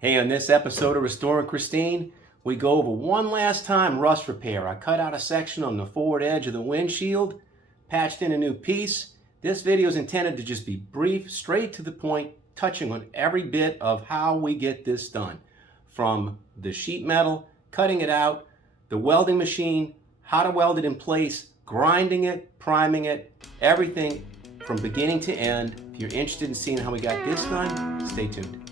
Hey, on this episode of Restoring Christine, we go over one last time rust repair. I cut out a section on the forward edge of the windshield, patched in a new piece. This video is intended to just be brief, straight to the point, touching on every bit of how we get this done. From the sheet metal, cutting it out, the welding machine, how to weld it in place, grinding it, priming it, everything from beginning to end. If you're interested in seeing how we got this done, stay tuned.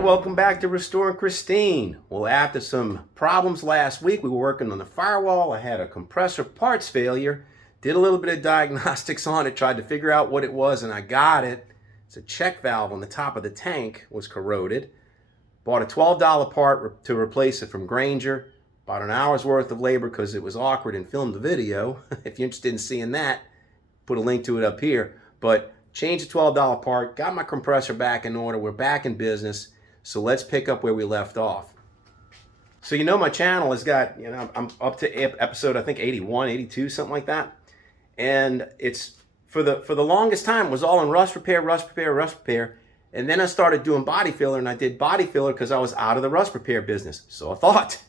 Welcome back to Restoring Christine. Well, after some problems last week, we were working on the firewall. I had a compressor parts failure, did a little bit of diagnostics on it, tried to figure out what it was, and I got it. It's a check valve on the top of the tank was corroded. Bought a $12 part to replace it from Grainger. About an hour's worth of labor because it was awkward and filmed the video. If you're interested in seeing that, put a link to it up here. But changed the $12 part, got my compressor back in order. We're back in business. So let's pick up where we left off. So my channel has got, I'm up to episode, I think 81, 82, something like that. And it's, for the longest time, was all in rust repair. And then I started doing body filler, and I did body filler because I was out of the rust repair business. So I thought.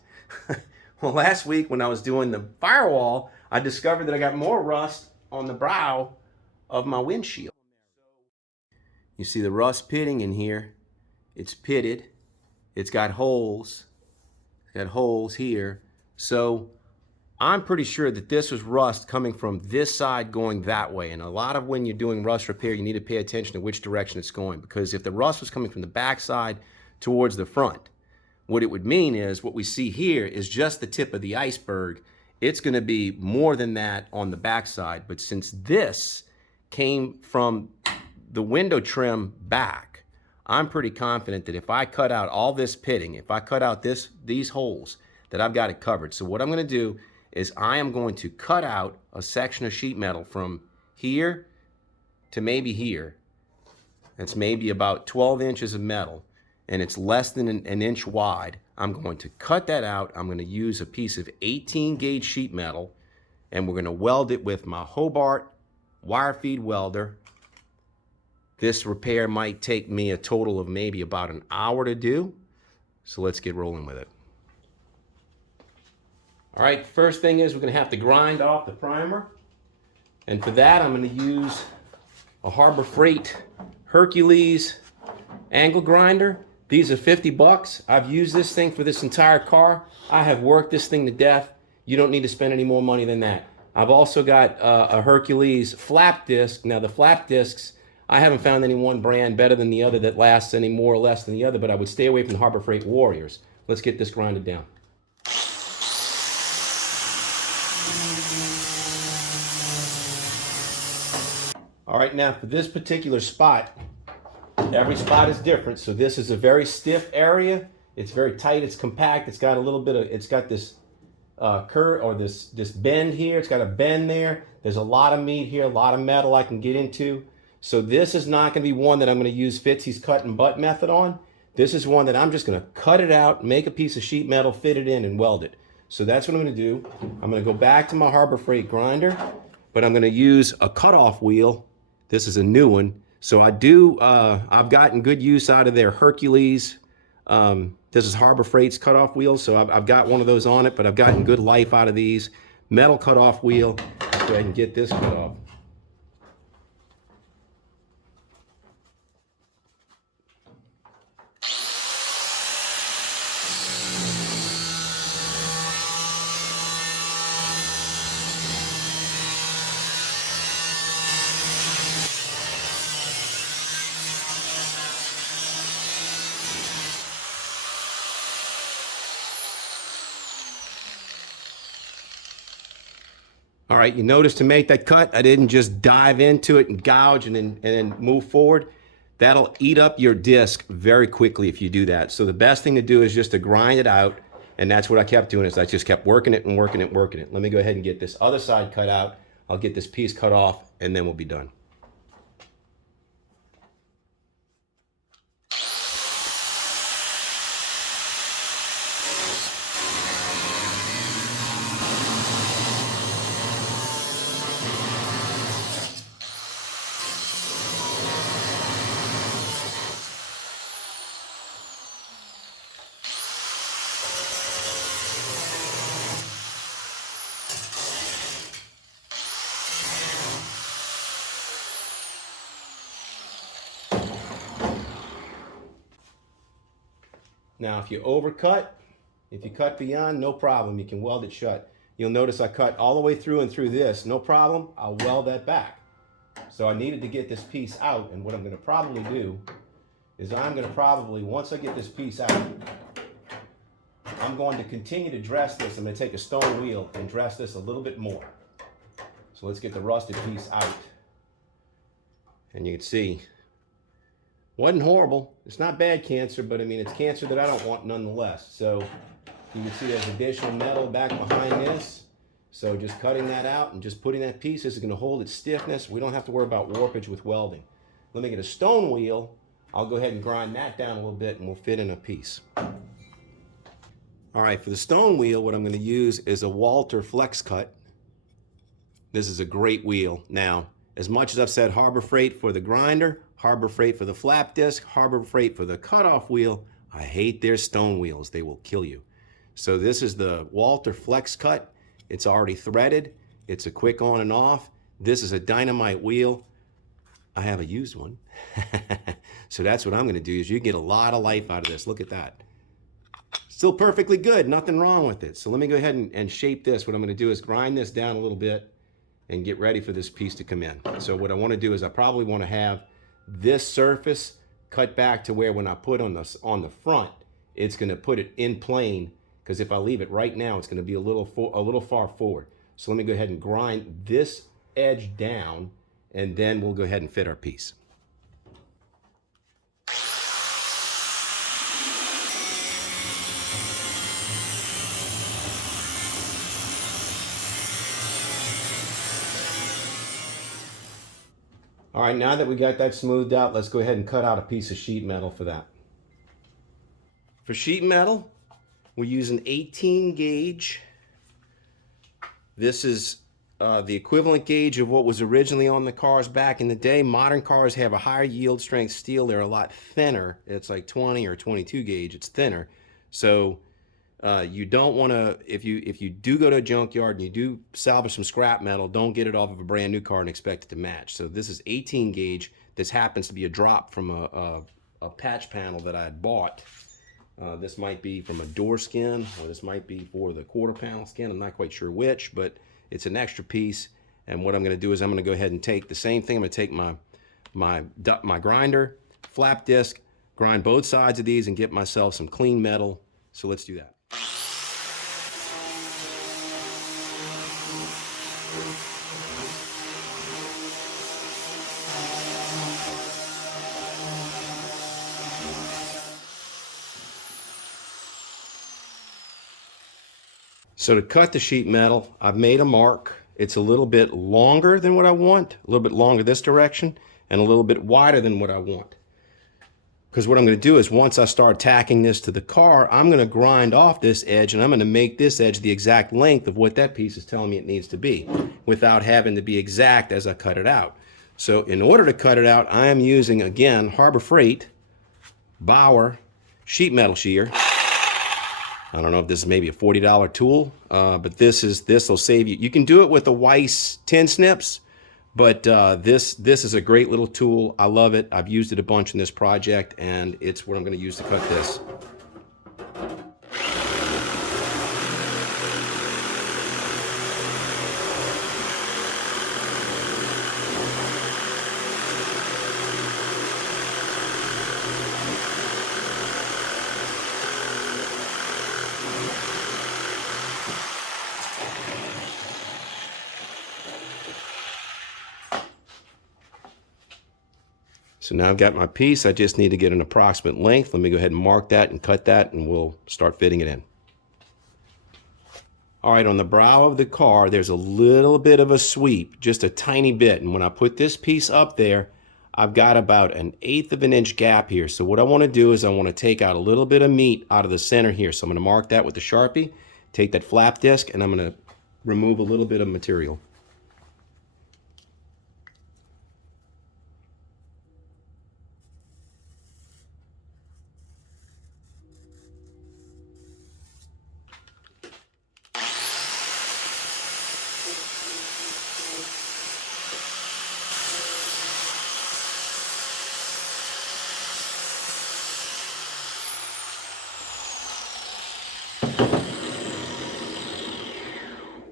Well, last week when I was doing the firewall, I discovered that I got more rust on the brow of my windshield. You see the rust pitting in here. It's pitted, it's got holes here. So I'm pretty sure that this was rust coming from this side going that way. And a lot of when you're doing rust repair, you need to pay attention to which direction it's going, because if the rust was coming from the back side towards the front, what it would mean is what we see here is just the tip of the iceberg. It's gonna be more than that on the back side. But since this came from the window trim back, I'm pretty confident that if I cut out all this pitting, if I cut out these holes, that I've got it covered. So what I'm going to do is I am going to cut out a section of sheet metal from here to maybe here. It's maybe about 12 inches of metal, and it's less than an inch wide. I'm going to cut that out. I'm going to use a piece of 18 gauge sheet metal, and we're going to weld it with my Hobart wire feed welder. This repair might take me a total of maybe about an hour to do. So let's get rolling with it. All right, first thing is we're gonna have to grind off the primer. And for that, I'm gonna use a Harbor Freight Hercules angle grinder. These are 50 bucks. I've used this thing for this entire car. I have worked this thing to death. You don't need to spend any more money than that. I've also got a Hercules flap disc. Now the flap discs, I haven't found any one brand better than the other that lasts any more or less than the other, but I would stay away from the Harbor Freight Warriors. Let's get this grinded down. All right, now for this particular spot, every spot is different. So this is a very stiff area. It's very tight, it's compact. It's got a little bit of, it's got this curve or this bend here. It's got a bend there. There's a lot of meat here, a lot of metal I can get into. So this is not going to be one that I'm going to use Fitzy's cut and butt method on. This is one that I'm just going to cut it out, make a piece of sheet metal, fit it in, and weld it. So that's what I'm going to do. I'm going to go back to my Harbor Freight grinder, but I'm going to use a cutoff wheel. This is a new one. So I've gotten good use out of their Hercules. This is Harbor Freight's cutoff wheel. So I've got one of those on it, but I've gotten good life out of these. Metal cutoff wheel. Let's go ahead and get this cut off. All right, you notice to make that cut, I didn't just dive into it and gouge and then move forward. That'll eat up your disc very quickly if you do that. So the best thing to do is just to grind it out And that's what I kept doing, is I just kept working it and working it and working it. Let me go ahead and get this other side cut out. I'll get this piece cut off, and then we'll be done. Now, if you overcut, if you cut beyond, no problem. You can weld it shut. You'll notice I cut all the way through and through this. No problem. I'll weld that back. So I needed to get this piece out, and what I'm going to probably do is I'm going to probably, once I get this piece out, I'm going to continue to dress this. I'm going to take a stone wheel and dress this a little bit more. So let's get the rusted piece out. And you can see, wasn't horrible. It's not bad cancer, but I mean, it's cancer that I don't want nonetheless. So you can see there's additional metal back behind this. So just cutting that out and just putting that piece, this is going to hold its stiffness. We don't have to worry about warpage with welding. Let me get a stone wheel. I'll go ahead and grind that down a little bit, and we'll fit in a piece. All right, for the stone wheel, what I'm going to use is a Walter Flex Cut. This is a great wheel. Now, as much as I've said Harbor Freight for the grinder, Harbor Freight for the flap disc, Harbor Freight for the cutoff wheel, I hate their stone wheels. They will kill you. So this is the Walter Flex Cut. It's already threaded. It's a quick on and off. This is a dynamite wheel. I have a used one. So that's what I'm going to do, is you get a lot of life out of this. Look at that. Still perfectly good. Nothing wrong with it. So let me go ahead and shape this. What I'm going to do is grind this down a little bit and get ready for this piece to come in. So what I want to do is I probably want to have this surface cut back to where when I put on the front, it's going to put it in plane, because if I leave it right now, it's going to be a little far forward. So let me go ahead and grind this edge down, and then we'll go ahead and fit our piece. All right, now that we got that smoothed out, let's go ahead and cut out a piece of sheet metal for that. For sheet metal, we're using 18 gauge. This is the equivalent gauge of what was originally on the cars back in the day. Modern cars have a higher yield strength steel. They're a lot thinner. It's like 20 or 22 gauge. It's thinner. So you don't want to, if you do go to a junkyard and you do salvage some scrap metal, don't get it off of a brand new car and expect it to match. So this is 18 gauge. This happens to be a drop from a patch panel that I had bought. This might be from a door skin, or this might be for the quarter panel skin. I'm not quite sure which, but it's an extra piece. And what I'm going to do is I'm going to go ahead and take the same thing. I'm going to take my grinder, flap disc, grind both sides of these, and get myself some clean metal. So let's do that. So to cut the sheet metal, I've made a mark. It's a little bit longer than what I want, a little bit longer this direction, and a little bit wider than what I want. Because what I'm going to do is once I start tacking this to the car, I'm going to grind off this edge, and I'm going to make this edge the exact length of what that piece is telling me it needs to be, without having to be exact as I cut it out. So in order to cut it out, I am using, again, Harbor Freight Bauer sheet metal shear. I don't know if this is maybe a $40 tool, but this will save you. You can do it with a Weiss 10 snips, but this is a great little tool. I love it. I've used it a bunch in this project, and it's what I'm going to use to cut this. So now I've got my piece. I just need to get an approximate length. Let me go ahead and mark that and cut that, and we'll start fitting it in. All right, on the brow of the car, there's a little bit of a sweep, just a tiny bit. And when I put this piece up there, I've got about 1/8 of an inch gap here. So what I want to do is I want to take out a little bit of meat out of the center here. So I'm going to mark that with the Sharpie, take that flap disc, and I'm going to remove a little bit of material.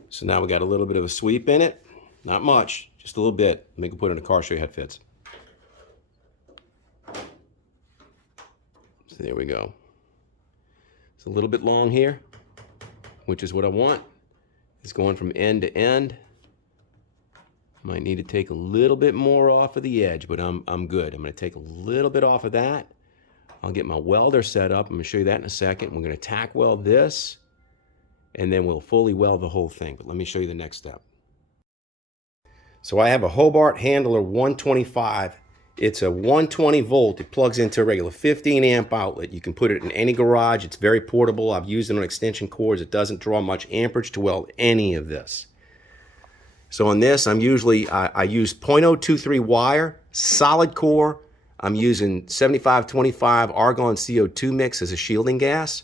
So now we got a little bit of a sweep in it. Not much, just a little bit. Make it put it in a car, show you how it fits. So there we go. It's a little bit long here, which is what I want. It's going from end to end. Might need to take a little bit more off of the edge, but I'm good. I'm going to take a little bit off of that. I'll get my welder set up. I'm going to show you that in a second. We're going to tack weld this, and then we'll fully weld the whole thing. But let me show you the next step. So I have a Hobart Handler 125. It's a 120 volt. It plugs into a regular 15 amp outlet. You can put it in any garage. It's very portable. I've used it on extension cords. It doesn't draw much amperage to weld any of this. So on this, I use 0.023 wire, solid core. I'm using 7525 argon CO2 mix as a shielding gas.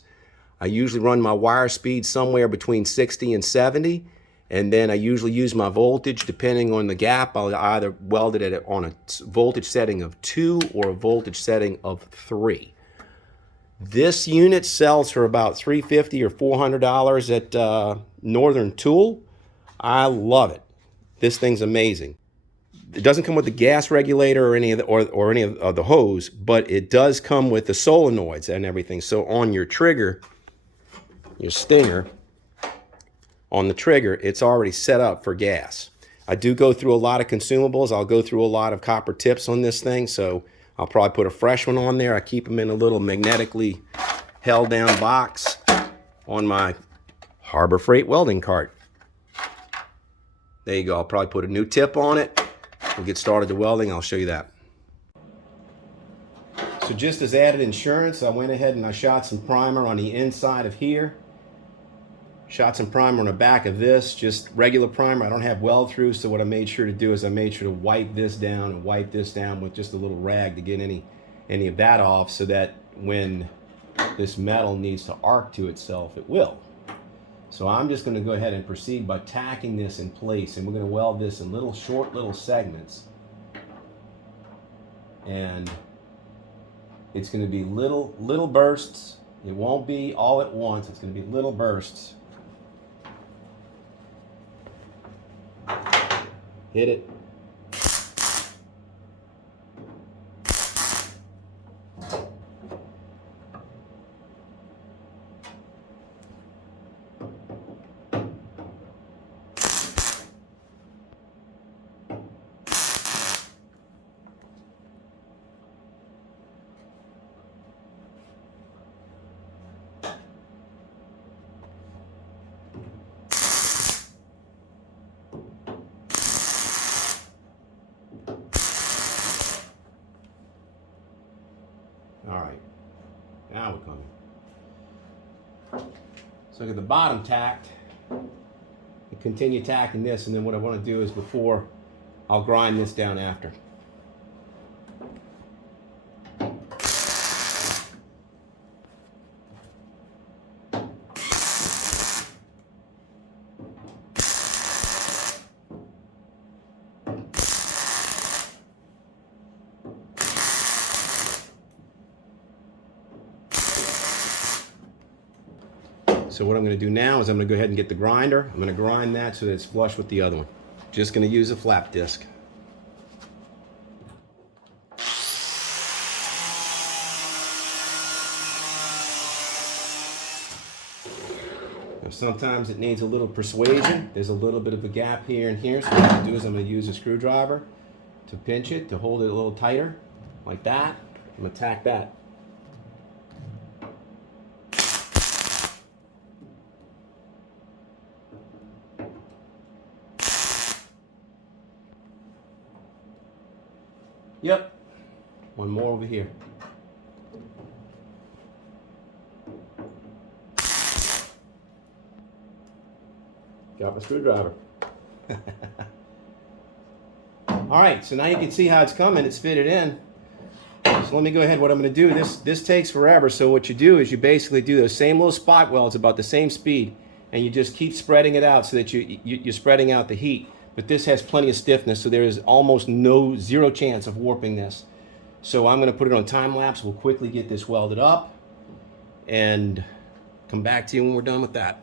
I usually run my wire speed somewhere between 60 and 70. And then I usually use my voltage, depending on the gap. I'll either weld it on a voltage setting of 2 or a voltage setting of 3. This unit sells for about $350 or $400 at Northern Tool. I love it. This thing's amazing. It doesn't come with the gas regulator or any of the hose, but it does come with the solenoids and everything. So on your trigger, your stinger, on the trigger, it's already set up for gas. I do go through a lot of consumables. I'll go through a lot of copper tips on this thing, so I'll probably put a fresh one on there. I keep them in a little magnetically held down box on my Harbor Freight welding cart. There you go. I'll probably put a new tip on it. We'll get started to welding. I'll show you that. So just as added insurance, I went ahead and I shot some primer on the inside of here. Shot some primer on the back of this, just regular primer. I don't have weld through, so what I made sure to do is I made sure to wipe this down and wipe this down with just a little rag to get any of that off, so that when this metal needs to arc to itself, it will. So I'm just going to go ahead and proceed by tacking this in place, and we're going to weld this in short little segments. And it's going to be little bursts. It won't be all at once. It's going to be little bursts. Hit it. All right, now we're coming. So I get the bottom tacked. I continue tacking this, and then what I want to do is I'll grind this down after. So what I'm going to do now is I'm going to go ahead and get the grinder. I'm going to grind that so that it's flush with the other one. Just going to use a flap disc. Now sometimes it needs a little persuasion. There's a little bit of a gap here and here. So what I'm going to do is I'm going to use a screwdriver to pinch it, to hold it a little tighter, like that. I'm going to tack that. Yep. One more over here. Got my screwdriver. All right, so now you can see how it's coming. It's fitted in. So let me go ahead. What I'm going to do, this takes forever. So what you do is you basically do those same little spot welds about the same speed, and you just keep spreading it out so that you're spreading out the heat. But this has plenty of stiffness, so there is almost zero chance of warping this. So I'm going to put it on time lapse. We'll quickly get this welded up and come back to you when we're done with that.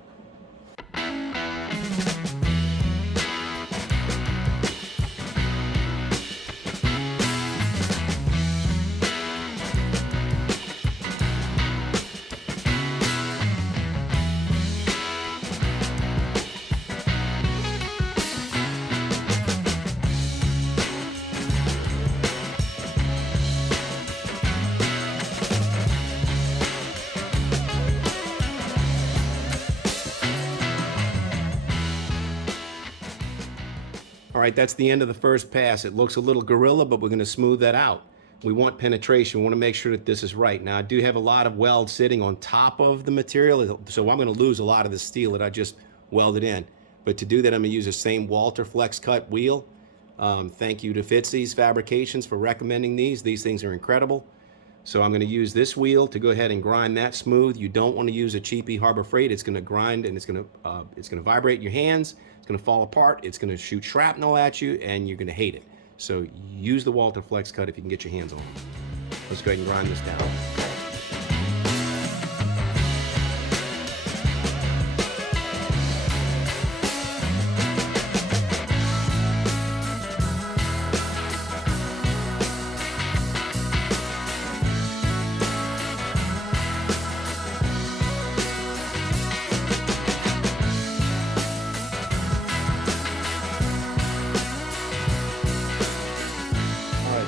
All right, that's the end of the first pass. It looks a little gorilla, but we're going to smooth that out. We want penetration. We want to make sure that this is right. Now, I do have a lot of weld sitting on top of the material, so I'm going to lose a lot of the steel that I just welded in. But to do that, I'm going to use the same Walter Flex Cut wheel. Thank you to Fitzy's Fabrications for recommending these. These things are incredible. So I'm going to use this wheel to go ahead and grind that smooth. You don't want to use a cheapy Harbor Freight. It's going to grind and it's going to vibrate in your hands. It's going to fall apart. It's going to shoot shrapnel at you, and you're going to hate it. So use the Walter Flex Cut if you can get your hands on it. Let's go ahead and grind this down.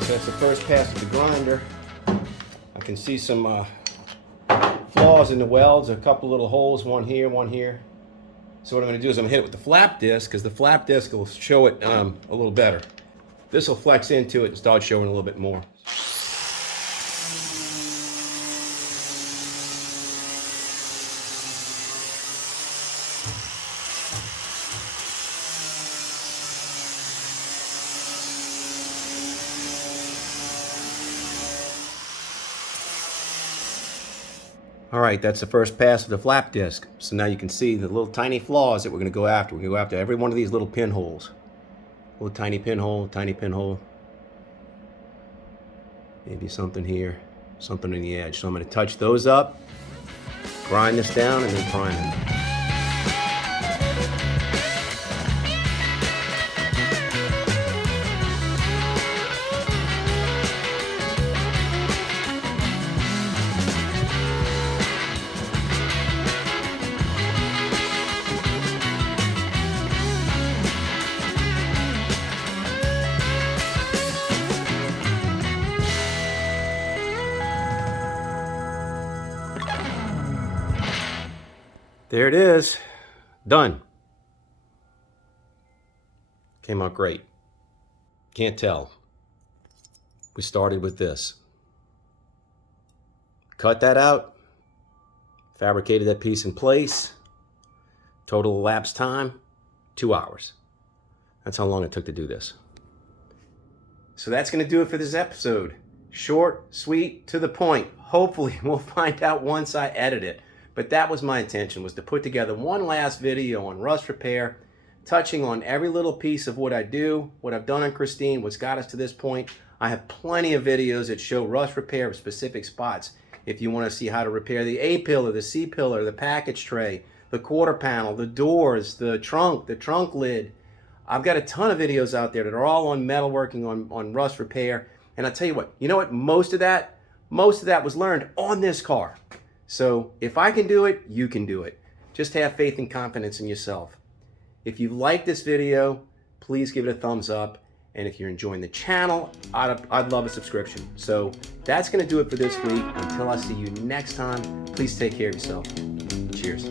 That's the first pass of the grinder. I can see some flaws in the welds, a couple little holes, one here, one here. So what I'm going to do is I'm going to hit it with the flap disc, because the flap disc will show it a little better. This will flex into it and start showing a little bit more. All right, that's the first pass of the flap disc. So now you can see the little tiny flaws that we're going to go after. We're going to go after every one of these little pinholes. Little tiny pinhole, tiny pinhole. Maybe something here, something in the edge. So I'm going to touch those up, grind this down, and then prime it. There it is, done. Came out great. Can't tell. We started with this. Cut that out, fabricated that piece in place. Total elapsed time, 2 hours. That's how long it took to do this. So that's going to do it for this episode. Short, sweet, to the point. Hopefully we'll find out once I edit it. But that was my intention, was to put together one last video on rust repair, touching on every little piece of what I do, what I've done on Christine, what's got us to this point. I have plenty of videos that show rust repair of specific spots. If you want to see how to repair the A-pillar, the C-pillar, the package tray, the quarter panel, the doors, the trunk lid. I've got a ton of videos out there that are all on metalworking, on rust repair. And I'll tell you what, most of that was learned on this car. So if I can do it, you can do it. Just have faith and confidence in yourself. If you like this video, please give it a thumbs up. And if you're enjoying the channel, I'd love a subscription. So that's going to do it for this week. Until I see you next time, please take care of yourself. Cheers.